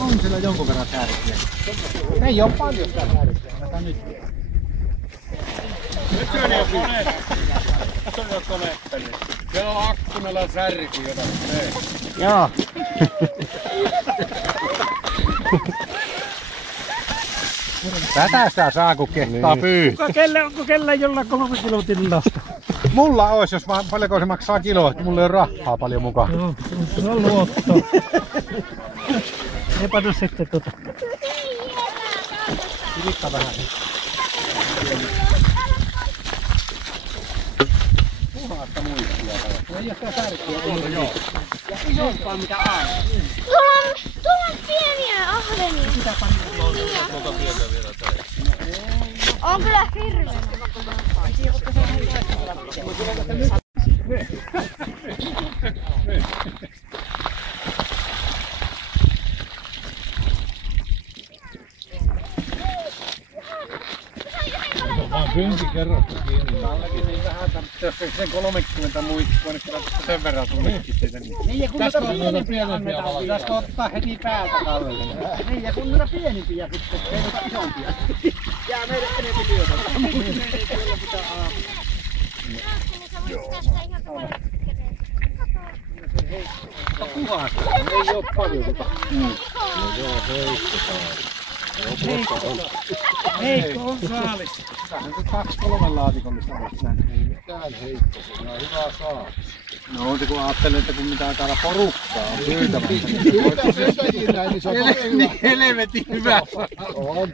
on siellä jonkun verran särkiä. Ei oo paljon sitä särkiä, mä tän nyt. Nyt se on jo kone. Se on jo konetteli. Siellä on akkunalla särki, jota teet. Joo. Tätä sitä saa kun kehtaa pyytää. Onko kellä jollain 3 kilotin lasta? Mulla ois, jos paljonko se maksaa kilo, että mulla ei ole rahaa paljon mukaan. Joo, se on luotto. Ei panna sitten tota. Kivittä vähän. Puhasta muistia. Ei oo sitä särkiä. Ja isompaa mitä aina. Tuolla on pieniä ahvenia. On kyllä hirveä. Vaan synti kerrottu kiinni. Tälläkin niin vähän tarvitsee, jos sen 30 muikkoa, niin kyllä sen verran tulikin siitä. Niin ja kun noita pienempiä annetaan, pitäisikö ottaa heti päältä kallelle? Niin ja kun noita pienempiä sitten, ei noita isompia. Jää meille enempi työtä. Kuhasta, ei oo paljon tota. Heikko on saalis. Tähän on 2-3 laatikollista vastaan. Ei mitään heikko, se on hyvä saa. No se kun ajattelee, että kun mitään täällä porukkaa on pyytävä. Pyytäjiä näin, niin se on Helvetin hyvä. on.